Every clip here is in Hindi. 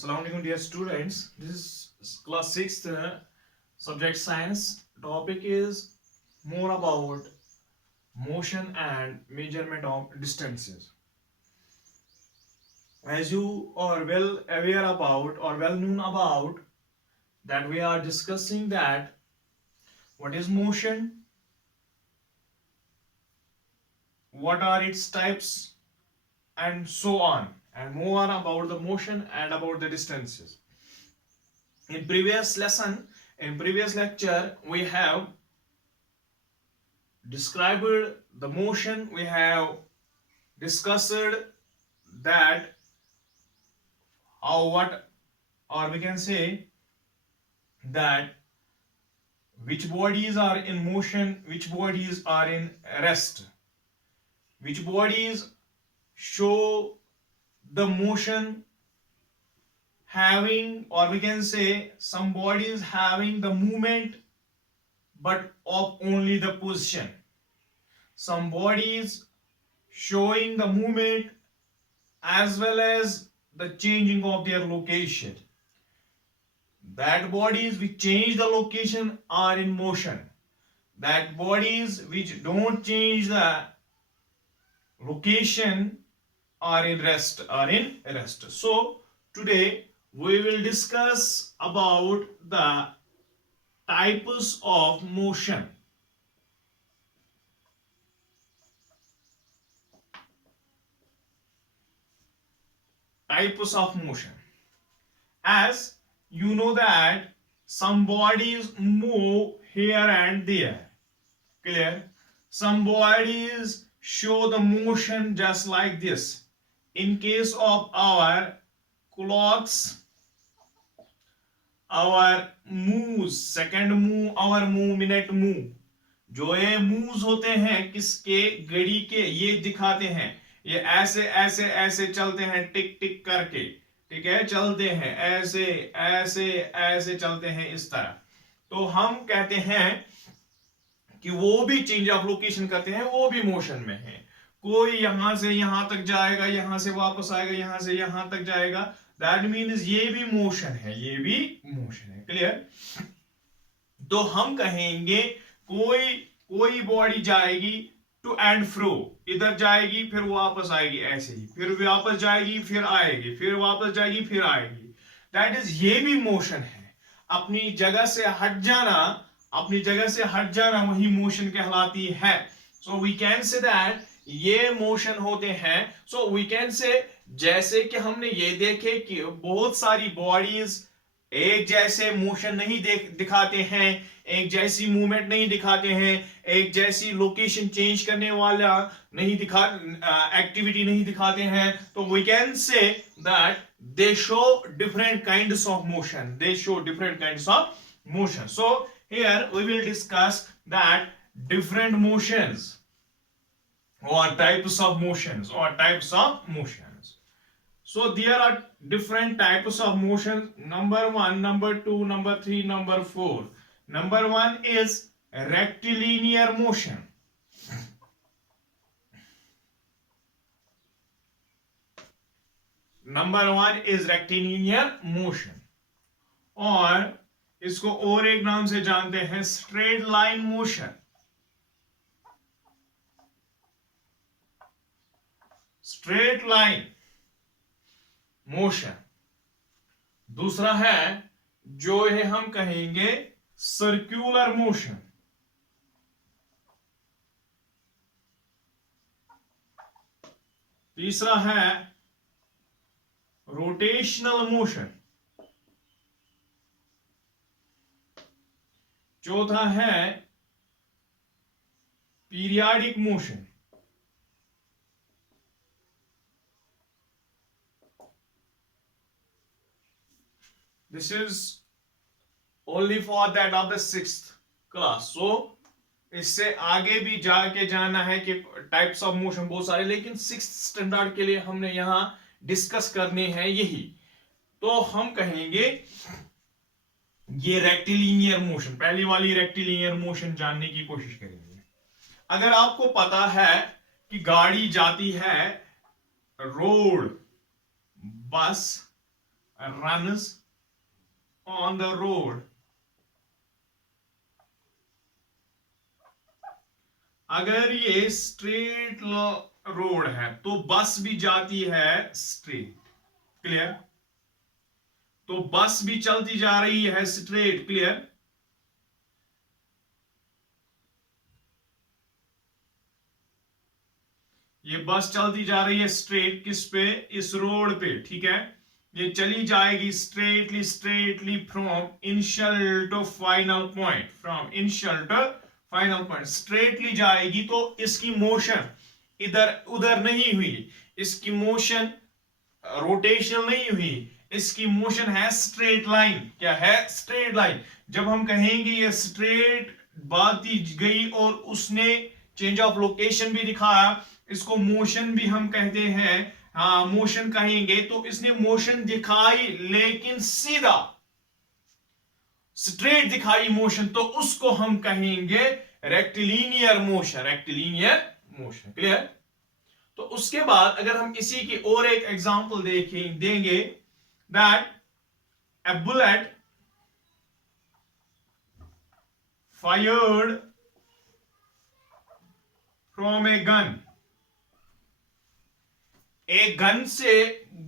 Assalamualaikum dear students. This is class 6th subject science. Topic is more about motion and measurement of distances. As you are well aware about or well known about that we are discussing that what is motion, what are its types and so on, and more about the motion and about the distances. In previous lesson, in previous lecture, we have described the motion, we have discussed that how what or we can say that which bodies are in motion, which bodies are in rest, which bodies show the motion having, or we can say some bodies having the movement but of only the position, some bodies showing the movement as well as the changing of their location. That bodies which change the location are in motion, that bodies which don't change the location are in rest. So today we will discuss about the types of motion. Types of motion. As you know that some bodies move here and there. Clear? Some bodies show the motion just like this. In case of our clocks, our moves, second move, our move, minute move, जो ये मूव्स होते हैं किसके, घड़ी के, ये दिखाते हैं, ये ऐसे ऐसे ऐसे चलते हैं टिक टिक करके, ठीक है, चलते हैं ऐसे ऐसे ऐसे चलते हैं इस तरह, तो हम कहते हैं कि वो भी चेंज ऑफ लोकेशन करते हैं, वो भी मोशन में है. कोई यहां से यहां तक जाएगा, यहां से वापस आएगा, यहां से यहां तक जाएगा, दैट मीन्स ये भी मोशन है, ये भी मोशन है. क्लियर? तो हम कहेंगे कोई बॉडी जाएगी टू एंड फ्रो, इधर जाएगी फिर वापस आएगी, ऐसे ही फिर वापस जाएगी फिर आएगी, फिर वापस जाएगी फिर आएगी, दैट इज ये भी मोशन है. अपनी जगह से हट जाना, अपनी जगह से हट जाना वही मोशन कहलाती है. So we can say that ये मोशन होते हैं. सो वी कैन से, जैसे कि हमने ये देखे कि बहुत सारी बॉडीज एक जैसे मोशन नहीं दिखाते हैं, एक जैसी मूवमेंट नहीं दिखाते हैं, एक जैसी लोकेशन चेंज करने वाला नहीं एक्टिविटी नहीं दिखाते हैं, तो we can say that they show different kinds of motion, they show different kinds of motion. So here we will discuss that different motions or types of motions. So there are different types of motions. Number 1, number 2, number 3, number 4. Number 1 is rectilinear motion. Number 1 is rectilinear motion, और इसको और एक नाम से जानते हैं straight line motion. Straight line motion. दूसरा है जो है हम कहेंगे सर्कुलर मोशन. तीसरा है रोटेशनल मोशन. चौथा है periodic motion. This is only for that of the 6th class. So इससे आगे भी जाके जाना है कि टाइप्स ऑफ मोशन बहुत सारे, लेकिन 6th स्टैंडर्ड के लिए हमने यहां डिस्कस करने हैं यही. तो हम कहेंगे ये रेक्टिलिनियर मोशन, पहली वाली रेक्टिलिनियर मोशन जानने की कोशिश करेंगे. अगर आपको पता है कि गाड़ी जाती है रोड, बस, runs on the road. अगर ये स्ट्रेट रोड है तो बस भी जाती है स्ट्रेट, क्लियर? तो बस भी चलती जा रही है स्ट्रेट, क्लियर? ये बस चलती जा रही है स्ट्रेट, किस पे? इस रोड पे, ठीक है? ये चली जाएगी straightly from initial to final point, from initial to final point straightly जाएगी। तो इसकी मोशन इधर उधर नहीं हुई, इसकी मोशन रोटेशनल नहीं हुई, इसकी मोशन है स्ट्रेट लाइन। क्या है? Straight line. जब हम कहेंगे ये स्ट्रेट बाती गई और उसने चेंज ऑफ लोकेशन भी दिखाया, इसको मोशन भी हम कहते हैं, हाँ मोशन कहेंगे। तो इसने मोशन दिखाई लेकिन सीधा स्ट्रेट दिखाई मोशन, तो उसको हम कहेंगे rectilinear motion, rectilinear motion, clear? तो उसके बाद अगर हम इसी की और एक एग्जांपल देंगे, that a bullet fired from a gun, एक गन से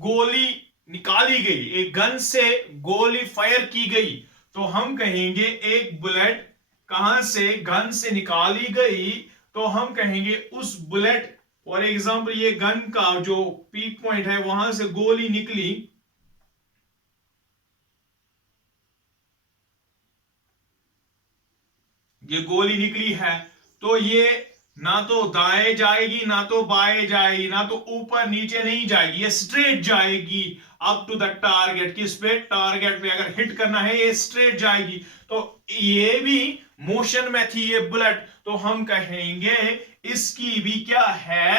गोली निकाली गई, एक गन से गोली फायर की गई, तो हम कहेंगे एक बुलेट कहां से? गन से निकाली गई, तो हम कहेंगे उस बुलेट, फॉर एग्जांपल ये गन का जो पीक पॉइंट है वहां से गोली निकली, ये गोली निकली है, तो ये ना तो दाएं जाएगी ना तो बाएं जाएगी, ना तो ऊपर नीचे नहीं जाएगी, ये स्ट्रेट जाएगी अप टू द टारगेट। किस पे? टारगेट पे। अगर हिट करना है ये स्ट्रेट जाएगी। तो ये भी मोशन में थी ये बुलेट, तो हम कहेंगे इसकी भी क्या है?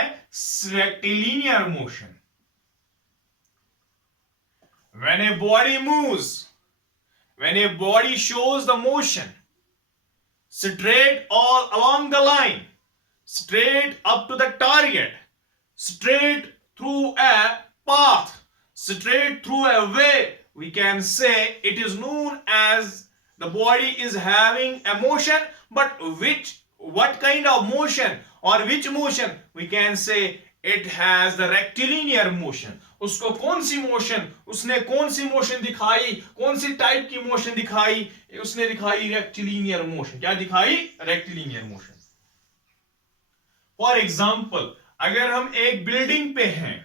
Rectilinear motion. When a body moves, when a body shows the motion straight all along the line, straight up to the target, straight through a path, straight through a way, we can say it is known as the body is having a motion. But what kind of motion or which motion? We can say it has the rectilinear motion. उसको कौन सी मोशन, उसने कौन सी मोशन दिखाई, कौन सी टाइप की मोशन दिखाई? उसने दिखाई रेक्टिलिनियर मोशन। क्या दिखाई? Rectilinear motion. फॉर एग्जाम्पल अगर हम एक बिल्डिंग पे हैं,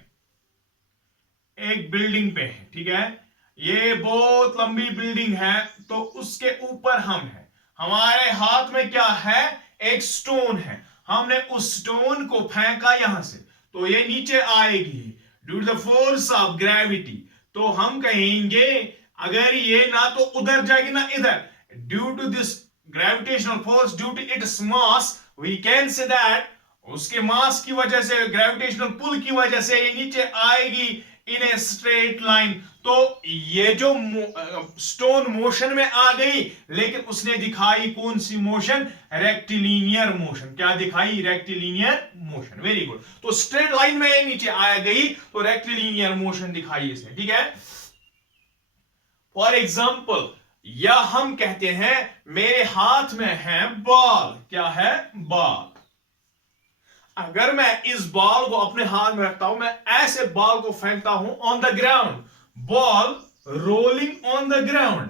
एक बिल्डिंग पे हैं, ठीक है, ये बहुत लंबी बिल्डिंग है, तो उसके ऊपर हम हैं, हमारे हाथ में क्या है? एक स्टोन है, हमने उस स्टोन को फेंका यहां से, तो ये नीचे आएगी due to the force of gravity. तो हम कहेंगे अगर ये ना तो उधर जाएगी ना इधर, due to this gravitational force, due to its mass, we can say that उसके मास की वजह से, ग्रेविटेशनल पुल की वजह से ये नीचे आएगी इन ए स्ट्रेट लाइन। तो ये जो स्टोन मोशन में आ गई, लेकिन उसने दिखाई कौन सी मोशन? Rectilinear motion. क्या दिखाई? Rectilinear motion. Very good. तो स्ट्रेट लाइन में नीचे आ गई तो रेक्टिलिनियर मोशन दिखाई इसने, ठीक है? फॉर एग्जाम्पल या हम कहते हैं मेरे हाथ में है बॉल। क्या है? बॉल। अगर मैं इस बॉल को अपने हाथ में रखता हूं, मैं ऐसे बॉल को फेंकता हूं on the ground, ball rolling on the ground,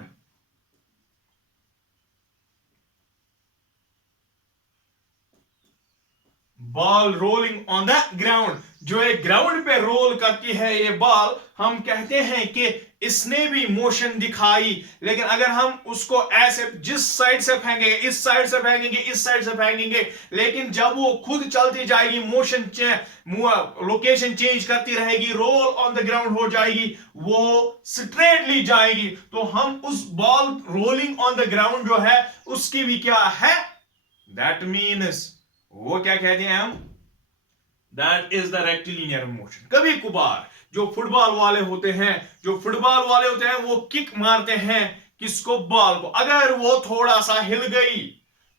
ball rolling on the ground. जो एक ग्राउंड पे रोल करती है ये बॉल, हम कहते हैं कि इसने भी मोशन दिखाई। लेकिन अगर हम उसको ऐसे जिस साइड से फेंकेंगे, इस साइड से फेंकेंगे, इस साइड से फेंकेंगे, लेकिन जब वो खुद चलती जाएगी, मोशन लोकेशन चेंज करती रहेगी, रोल ऑन द ग्राउंड हो जाएगी, वो स्ट्रेटली जाएगी, तो हम उस ball rolling on the ground जो है उसकी भी क्या है? दैट मीन्स वो क्या कहते हैं हम? That is the rectilinear motion. कभी कभार जो फुटबॉल वाले होते हैं वो किक मारते हैं किसको? बॉल को। अगर वो थोड़ा सा हिल गई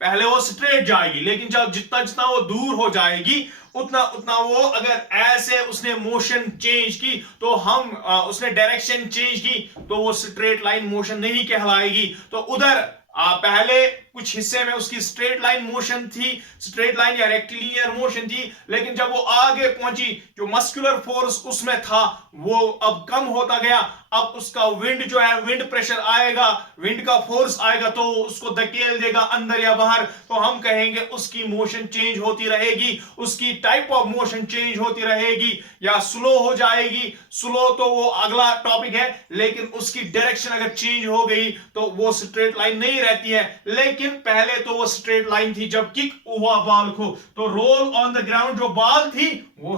पहले वो स्ट्रेट जाएगी, लेकिन जब जितना जितना वो दूर हो जाएगी उतना उतना वो, अगर ऐसे उसने मोशन चेंज की तो हम उसने डायरेक्शन चेंज की तो वो स्ट्रेट लाइन मोशन नहीं कहलाएगी। तो उधर पहले कुछ हिस्से में उसकी स्ट्रेट लाइन मोशन थी, स्ट्रेट लाइन या रेक्टिलिनियर मोशन थी, लेकिन जब वो आगे पहुंची जो मस्कुलर फोर्स उसमें था वो अब कम होता गया। अब उसका विंड जो है, विंड प्रेशर आएगा, विंड का फोर्स आएगा तो उसको धकेल देगा अंदर या बाहर, तो हम कहेंगे उसकी मोशन चेंज होती रहेगी, उसकी टाइप ऑफ मोशन चेंज होती रहेगी, या स्लो हो जाएगी। स्लो तो वो अगला टॉपिक है, लेकिन उसकी डायरेक्शन अगर चेंज हो गई तो वो स्ट्रेट लाइन नहीं रहती है। लेकिन पहले तो वो स्ट्रेट लाइन थी। जब किक हुआ बॉल को तो रोल ऑन द ग्राउंड जो बॉल थी वो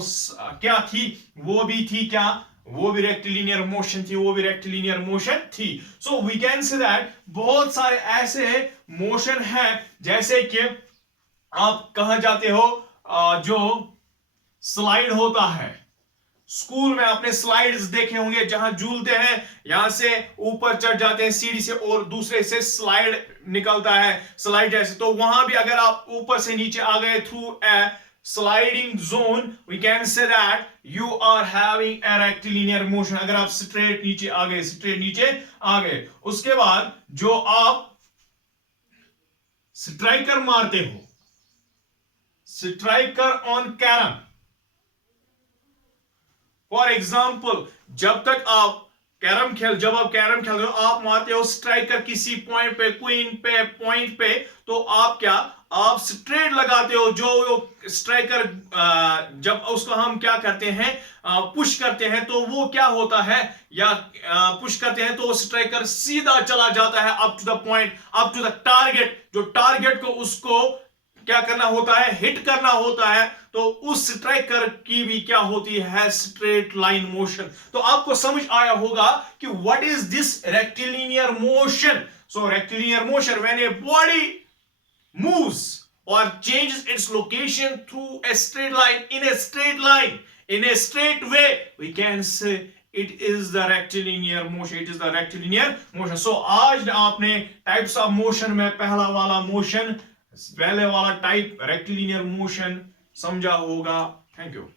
क्या थी, वो भी थी क्या, वो भी रेक्टिलिनियर मोशन थी, वो भी रेक्टिलिनियर मोशन थी। So we can say that बहुत सारे ऐसे मोशन है, जैसे कि आप कहां जाते हो, जो स्लाइड होता है, स्कूल में आपने स्लाइड्स देखे होंगे जहां झूलते हैं, यहां से ऊपर चढ़ जाते हैं सीढ़ी से और दूसरे से स्लाइड निकलता है, स्लाइड जैसे। तो वहां भी अगर आप ऊपर से नीचे आ गए through a sliding zone, we can say that you are having a rectilinear motion। अगर आप स्ट्रेट नीचे आ गए, स्ट्रेट नीचे आ गए, उसके बाद जो आप स्ट्राइकर मारते हो, striker on carrom, for example जब आप कैरम खेल रहे हो, आप मारते हो स्ट्राइकर किसी पॉइंट पे, क्वीन पे, पॉइंट पे, तो आप क्या, आप स्ट्रेट लगाते हो। जो स्ट्राइकर जब उसको हम क्या करते हैं, पुश करते हैं, तो वो क्या होता है, या पुश करते हैं तो स्ट्राइकर सीधा चला जाता है up to the point, up to the target. जो टारगेट को उसको क्या करना होता है, हिट करना होता है, तो उस स्ट्राइकर की भी क्या होती है, स्ट्रेट लाइन मोशन। तो आपको समझ आया होगा कि what is this rectilinear motion. So rectilinear motion when a body moves or changes its location through a straight line, in a straight line, in a straight way, we can say it is the rectilinear motion, it is the rectilinear motion। so आज आपने types of motion में पहला वाला मोशन, पहले वाला टाइप रेक्टिलिनियर मोशन समझा होगा। Thank you.